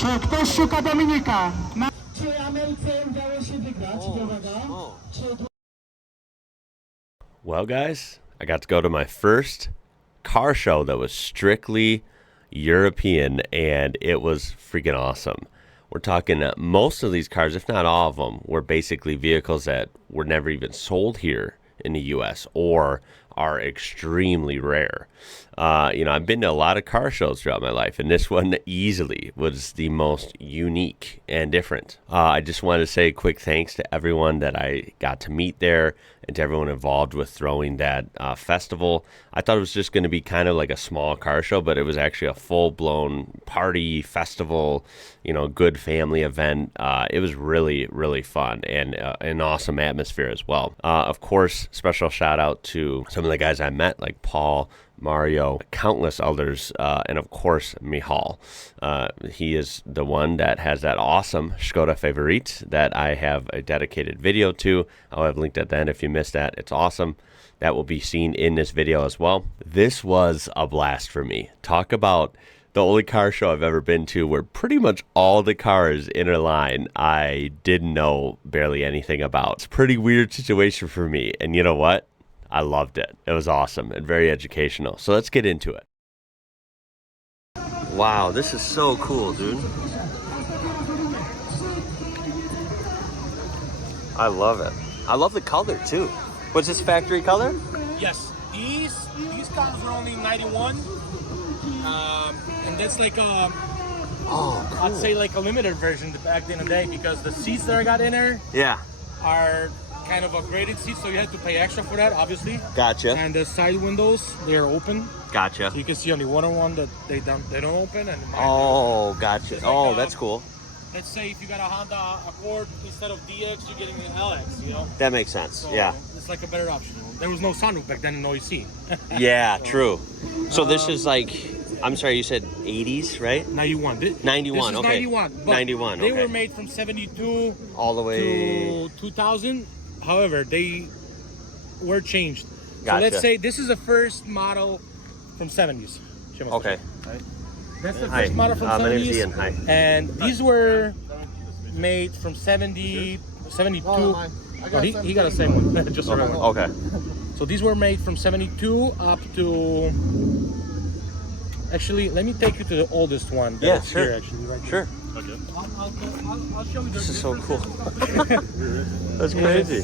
Czy ktoś szuka Dominika? Czy Ameryce udało się wygrać? Uwaga. Well, guys, I got to go to my first car show that was strictly European, and it was freaking awesome. We're talking most of these cars, if not all of them, were basically vehicles that were never even sold here in the U.S. or are extremely rare. I've been to a lot of car shows throughout my life, and this one easily was the most unique and different. I just wanted to say a quick thanks to everyone that I got to meet there and to everyone involved with throwing that festival. I thought it was just going to be kind of like a small car show, but it was actually a full-blown party festival, good family event. It was really, really fun and an awesome atmosphere as well. Of course, special shout out to some of the guys I met, like Paul, Mario, countless others, and of course Michal. He is the one that has that awesome Skoda Favorite that I have a dedicated video to. I'll have linked at the end if you missed that. It's awesome. That will be seen in this video as well. This was a blast for me. Talk about the only car show I've ever been to where pretty much all the cars in a line I didn't know barely anything about. It's a pretty weird situation for me, and you know what? I loved it. It was awesome and very educational. So let's get into it. Wow, this is so cool, dude. I love it. I love the color too. What's this, factory color? Yes. These cars are only 91. And that's like a, Oh, cool. I'd say like a limited version back in the day, because the seats that I got in there Yeah. are kind of upgraded seats, so you had to pay extra for that, obviously. Gotcha. And the side windows, they are open, Gotcha. so you can see on the water one that they don't open. And mine Oh, gotcha. It's like, Oh, that's cool. let's say if you got a Honda Accord, instead of DX, you're getting an LX. That makes sense. So Yeah. it's like a better option. There was no sunroof back then in OEC. Yeah, true. So this is like, I'm sorry, you said 80s, right? 91. 91, This is okay. 91. But 91, They okay. were made from 72 All the way. to 2000. However, they were changed. Gotcha. So let's say this is the first model from 70s. Okay. Right? That's the Hi. first model from My 70s. name's Ian. Hi. And these were made from 70, 72. Oh, he got the same one. Just so Okay. everyone. Okay. So these were made from 72 up to. Actually, let me take you to the oldest one. Yeah, That's sure. Here, actually, right Sure. Okay. I'll show you the This is so cool. difference. That's crazy.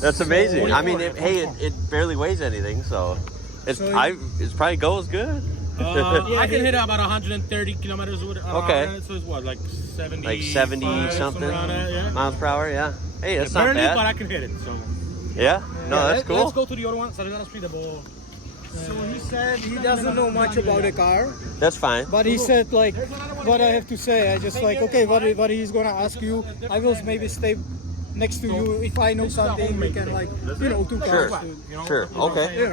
That's amazing. I mean, it barely weighs anything, so it probably goes good. I can hit about 130 kilometers with Okay. so it's what, like 70? Like 70 something yeah. miles per hour. Yeah. Hey, that's not Barely, bad. but I can hit it. So. Yeah. No, that's cool. Let's go to the other one. So he said he doesn't know much about the car, That's fine. but he said like what I have to say. I just like, okay, what he's gonna ask you, I will maybe stay next to you. If I know something, we can like, two Sure. cars. Sure. Okay.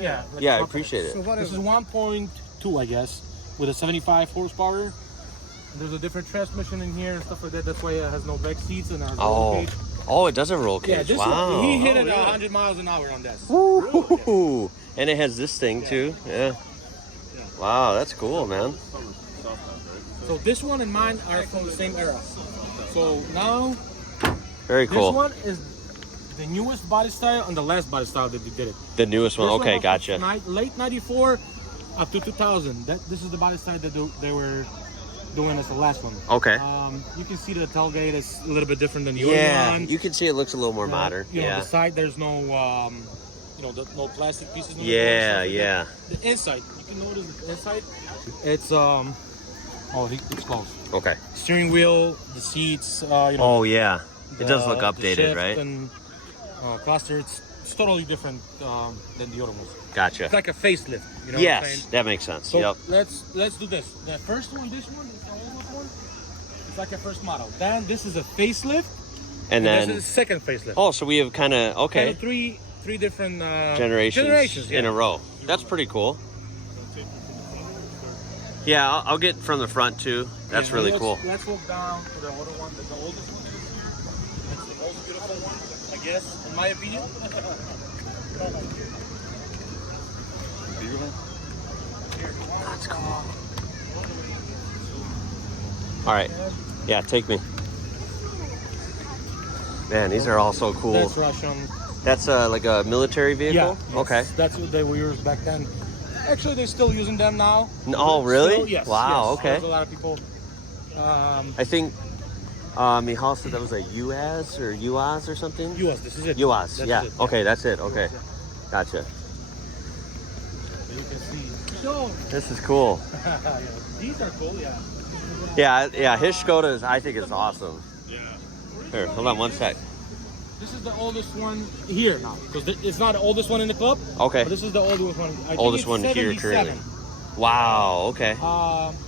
Yeah. Yeah, I appreciate So it. what This is is 1.2, I guess, with a 75 horsepower. There's a different transmission in here and stuff like that. That's why it has no back seats and has roll cage. Oh, it does have a roll Yeah, cage. this Wow. one, he hit it 100 miles an hour on this. Ooh. And it has this thing too. Yeah. Wow, that's cool, man. So this one and mine are from the same era. So now Very this cool. one is the newest body style and the last body style that they did it. The newest one. This Okay, was gotcha. from late 94 up to 2000. This is the body style that they were doing as the last one. Okay. You can see the tailgate is a little bit different than the Yeah, other one. you can see it looks a little more modern. You know, Yeah. the side there's no no plastic pieces. No Yeah, yeah. The inside, you can notice the inside. It's it's closed. Okay. Steering wheel, the seats. Oh yeah. It does look the updated, shift right? And cluster. It's totally different than the other ones. Gotcha. It's like a facelift. You know what I'm saying? Yes, that makes sense. So Yep. let's do this. The first one, this one, is the oldest one. It's like a first model. Then this is a facelift, And this then is a second facelift. oh, so we have kind of Kind okay of three different generations yeah. in a row. That's pretty cool. Yeah, I'll get from the front too. That's Yeah, really let's- cool. Let's walk down to the other one, the oldest one. It's the most beautiful one, I guess, in my opinion. That's cool. All right. Yeah, take me. Man, these are all so cool. That's Russian. That's like a military vehicle? Yeah. Okay. That's what they were used back then. Actually, they're still using them now. Oh, really? Still, yes. Wow, yes. okay. There's a lot of people. I think Michal said that was a UAZ or UAZ or something? UAZ, this is it. UAZ, That's yeah. it, Okay, that's it. Okay. Gotcha. You can see. This is cool. Yeah. These are cool, yeah. Yeah, his Skoda is, I think it's awesome. Yeah. Here, hold on one sec. This is the oldest one here now, because it's not the oldest one in the club. Okay. But this is the oldest one. I think Oldest it's one here 77. currently. Wow, okay.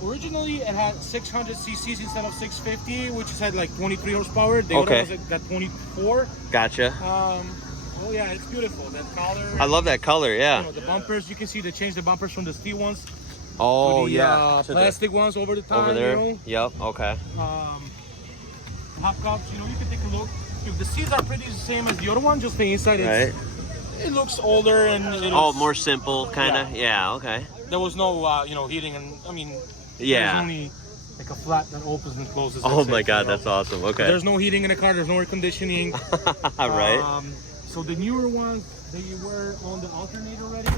Originally, it had 600 cc's instead of 650, which had like 23 horsepower. The Okay. other ones got 24. Gotcha. Oh yeah, it's beautiful. That color. I love that color, yeah. You know, the bumpers, you can see they changed the bumpers from the steel ones Oh, to the yeah. To the- plastic ones over the top. over there. You know? Yep, okay. Hop cups, you know, you can take a look. If the seats are pretty the same as the other one, just the inside, Right. it looks older and it Oh, looks, more simple, kind of? Yeah, okay. there was no, you know, heating and, I mean, Yeah. there's only like a flap that opens and closes. Oh that's my it, God, you know? that's awesome. Okay. There's no heating in the car, there's no air conditioning. Right. So the newer ones, they were on the alternator already.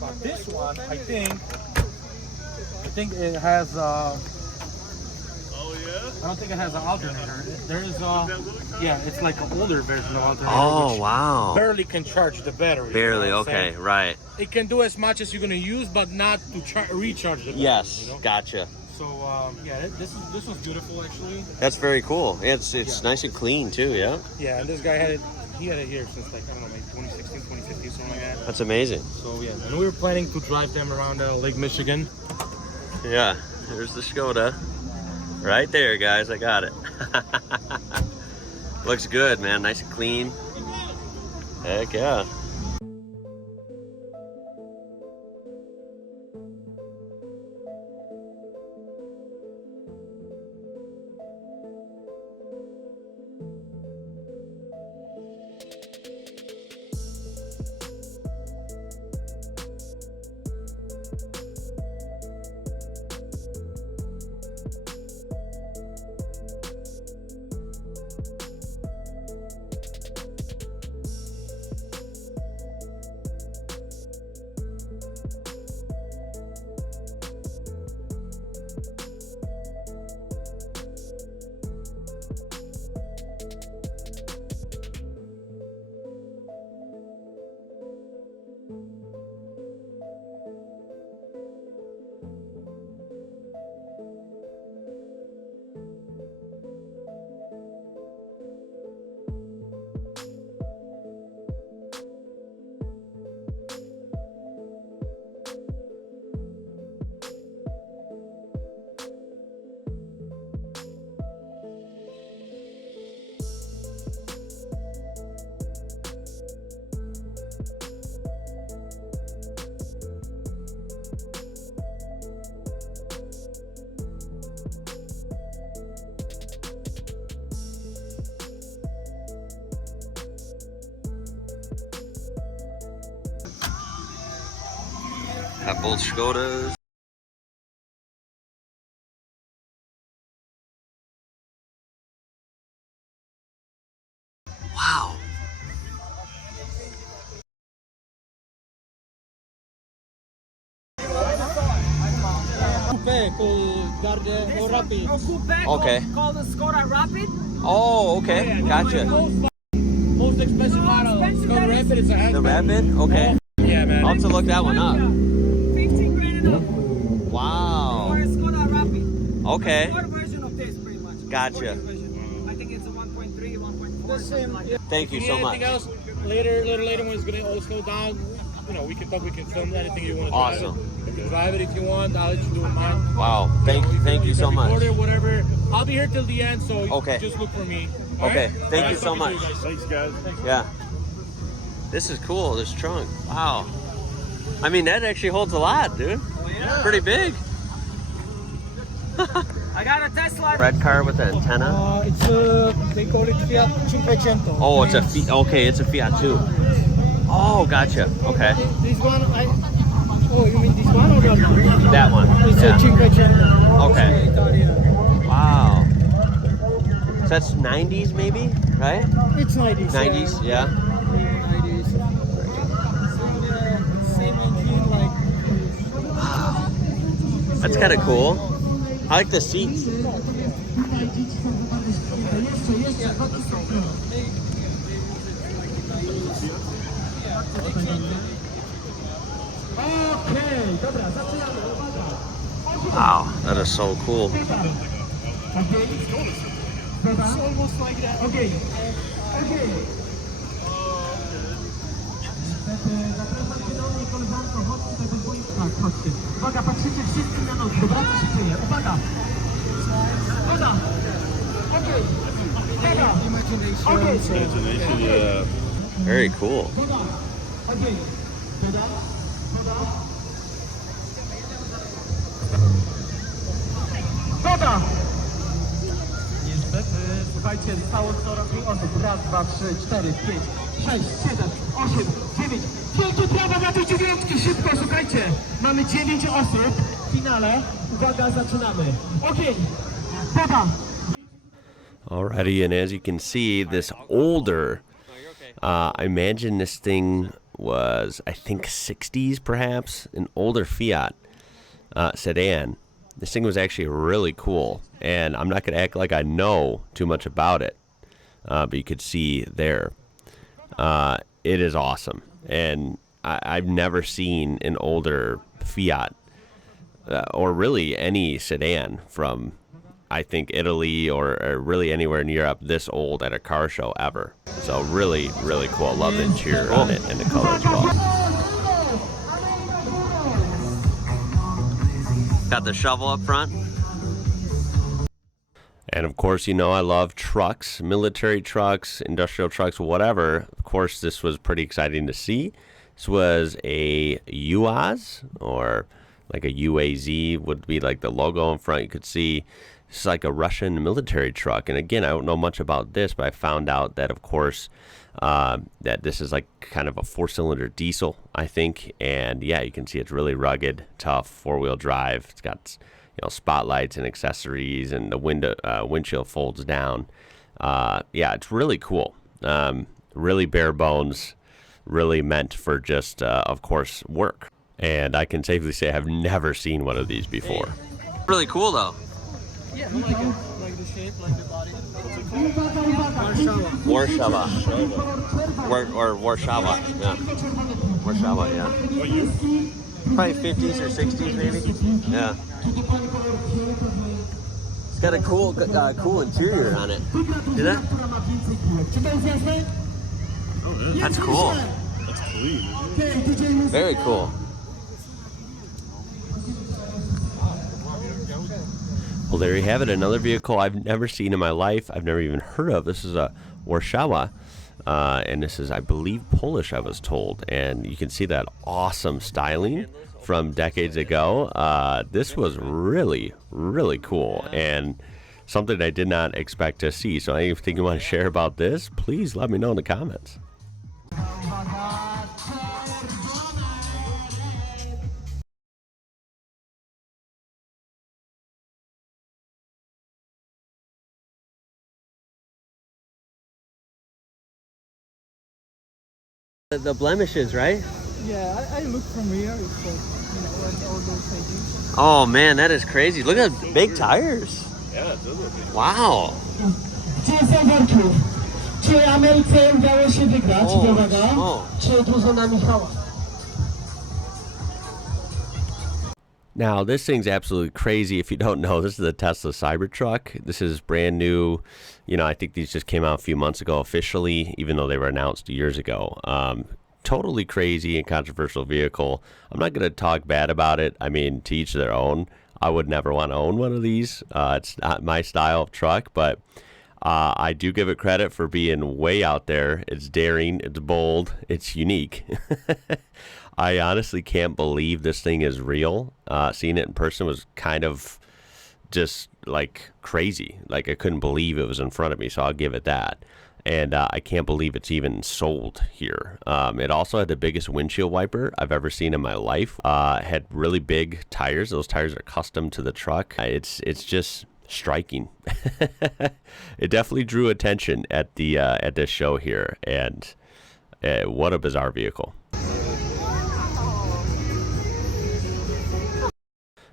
But this one, I think it has. I don't think it has an alternator. There is yeah, it's like an older version of alternator. Oh, which wow. barely can charge the battery. Barely, you know what I'm okay, saying? right. It can do as much as you're gonna use, but not to recharge the battery. Yes, You know? gotcha. So yeah, this was beautiful actually. That's very cool. It's nice and clean too, yeah? Yeah, and this guy had it. He had it here since like I don't know, maybe 2016, 2015, something like that. That's amazing. So yeah, and we were planning to drive them around Lake Michigan. Yeah, there's the Skoda. Right there, guys, I got it. Looks good, man, nice and clean. Heck yeah. Got both Skodas. Wow. Coupe called Garde or Rapid. Okay. Called the Skoda Rapid. Oh, okay, gotcha. Most expensive model. Skoda Rapid is a hatchback. The Rapid? Okay. Yeah, man. I'll have to look that one up. 15 grand and up. Wow. Or a Skoda Rapid. Okay. Sport version of this, pretty much. Gotcha. Sport version. I think it's a 1.3, 1.4. The same. Like that. Thank you If so need much. anything else, later when it's gonna all slow down, you know, we can talk, we can film anything you want to drive. Awesome. You can drive it if you want. I'll let you do it mine. Wow. Thank you can so much. record it, whatever. I'll be here till the end, so Okay. just look for me. all Okay. right? Thank Nice you so talking to much. guys. Thanks, guys. Yeah. This is cool, this trunk. Wow. I mean, that actually holds a lot, dude. Pretty big. I got a Tesla. Red car with the antenna. It's they call it Fiat 500. Oh, it's a Fiat. Okay, it's a Fiat too. Oh, gotcha. Okay. This one, oh, you mean this one or that one? That one. It's Yeah. a 500. Okay. Italian. Wow. So that's 90s maybe, right? It's 90s. 90s, yeah. 90s. Same engine, like. That's kind of cool. I like the seats. Wow, that is so cool. It's almost like that. Okay. Tak, chodźcie. Uwaga, patrzycie wszyscy na nogi. Dobra, co się dzieje? Uwaga. Woda. Okej. Woda. Okej. Very cool. Woda. Okej. Woda. Woda. Niestety, słuchajcie, zostało 48 osób. Raz, dwa, trzy, cztery, pięć, 6, 7, 8, 9. Wielkie brawa dla tej dziewiątki, szybko, słuchajcie. Mamy 9 osób w finale. Uwaga, zaczynamy. Okej, woda. Alrighty, and as you can see, this older, I imagine this thing was, I think 60s perhaps, an older Fiat sedan. This thing was actually really cool, and I'm not going to act like I know too much about it, but you could see there. It is awesome, and I've never seen an older Fiat, or really any sedan from, I think, Italy or really anywhere in Europe this old at a car show ever. So really, really cool. Love the interior on it and the color as well. Got the shovel up front. And of course, you know, I love trucks, military trucks, industrial trucks, whatever. Of course, this was pretty exciting to see. This was a UAZ, or like a UAZ would be like the logo in front. You could see this is like a Russian military truck. And again, I don't know much about this, but I found out that, of course, that this is like kind of a 4-cylinder diesel, I think. And yeah, you can see it's really rugged, tough, 4-wheel drive. It's got, you know, spotlights and accessories, and the windshield folds down. Yeah, it's really cool. Really bare bones, really meant for just, of course, work. And I can safely say I've never seen one of these before. Really cool, though. Yeah, I like it. Like the shape, like the body. Warszawa. Or Warszawa, yeah. Warszawa, yeah. What year? Probably 50s or 60s, maybe. Yeah. It's got a cool, cool interior on it. See that? That's cool. That's clean. Very cool. Well, there you have it. Another vehicle I've never seen in my life. I've never even heard of. This is a Warszawa. And this is, I believe, Polish, I was told. And you can see that awesome styling from decades ago. This was really, really cool, and something I did not expect to see. So anything you want to share about this, please let me know in the comments. The blemishes, right? Yeah, I look from here. It's like, you know, like all those things. Oh man, that is crazy. Look at the big tires. Yeah, it does look big. Wow. Gdzie są worków? Czy Ameryce udało się wygrać? O, Uwaga. o. Czy dużo na Michała? Now, this thing's absolutely crazy. If you don't know, this is the Tesla Cybertruck. This is brand new. You know, I think these just came out a few months ago officially, even though they were announced years ago. Totally crazy and controversial vehicle. I'm not going to talk bad about it. I mean, to each their own. I would never want to own one of these. It's not my style of truck, but I do give it credit for being way out there. It's daring, it's bold, it's unique. I honestly can't believe this thing is real. Seeing it in person was kind of just like crazy. Like I couldn't believe it was in front of me, so I'll give it that. And I can't believe it's even sold here. It also had the biggest windshield wiper I've ever seen in my life. Had really big tires. Those tires are custom to the truck. It's just striking. It definitely drew attention at the at this show here, and what a bizarre vehicle.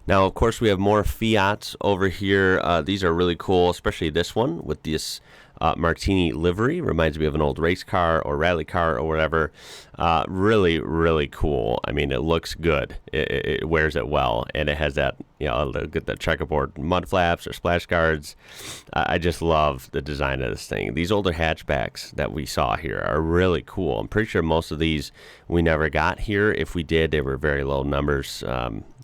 Now, of course, we have more Fiats over here. These are really cool, especially this one with this Martini livery. Reminds me of an old race car or rally car or whatever. Really, really cool. I mean, it looks good. It wears it well, and it has that, you know, look at the checkerboard mud flaps or splash guards. I just love the design of this thing. These older hatchbacks that we saw here are really cool. I'm pretty sure most of these we never got here. If we did, they were very low numbers.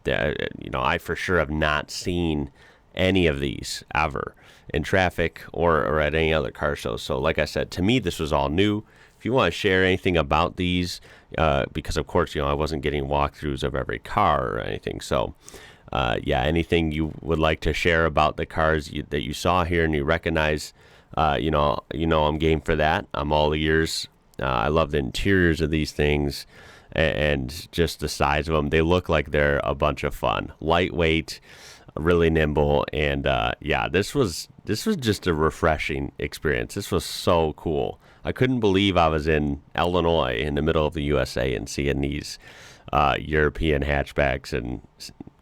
You know, I for sure have not seen any of these ever in traffic or at any other car show. So like I said, to me, this was all new. If you want to share anything about these, because of course, you know, I wasn't getting walkthroughs of every car or anything. So yeah, anything you would like to share about the cars that you saw here and you recognize, you know, I'm game for that. I'm all ears. I love the interiors of these things. And just the size of them. They look like they're a bunch of fun. Lightweight, really nimble, and yeah, this was just a refreshing experience. This was so cool. I couldn't believe I was in Illinois in the middle of the USA and seeing these European hatchbacks and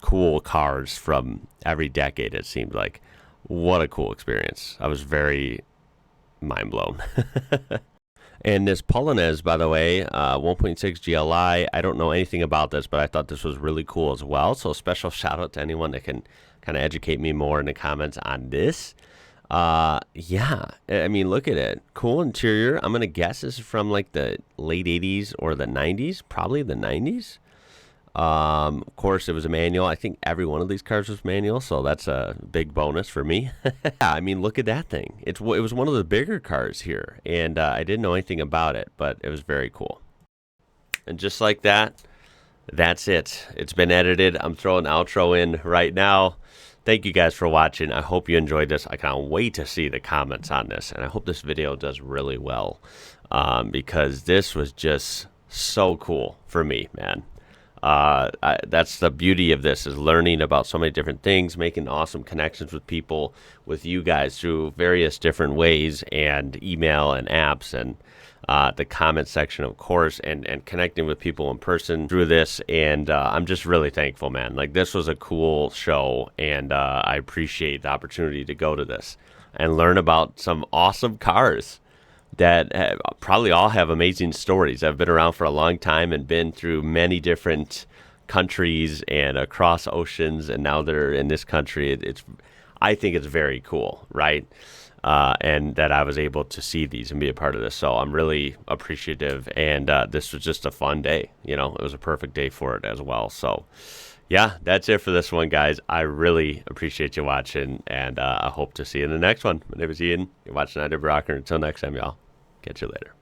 cool cars from every decade, it seemed like. What a cool experience. I was very mind blown. And this Polonaise, by the way, 1.6 GLI, I don't know anything about this, but I thought this was really cool as well. So special shout out to anyone that can kind of educate me more in the comments on this. Yeah, I mean, look at it. Cool interior. I'm going to guess this is from like the late 80s or the 90s, probably the 90s. Of course, it was a manual. I think every one of these cars was manual, so that's a big bonus for me. I mean, look at that thing. It was one of the bigger cars here, and I didn't know anything about it, but it was very cool. And just like that, that's it. It's been edited. I'm throwing an outro in right now. Thank you guys for watching. I hope you enjoyed this. I can't wait to see the comments on this, and I hope this video does really well, because this was just so cool for me, man. That's the beauty of this, is learning about so many different things, making awesome connections with people, with you guys through various different ways, and email and apps, and the comment section, of course, and connecting with people in person through this. And I'm just really thankful, man. Like, this was a cool show, and I appreciate the opportunity to go to this and learn about some awesome cars that probably all have amazing stories. I've been around for a long time and been through many different countries and across oceans, and now they're in this country. I think it's very cool, right? And that I was able to see these and be a part of this. So I'm really appreciative, and this was just a fun day. You know, it was a perfect day for it as well. So yeah, that's it for this one, guys. I really appreciate you watching, and I hope to see you in the next one. My name is Ian. You're watching IWrocker. Until next time, y'all. Catch you later.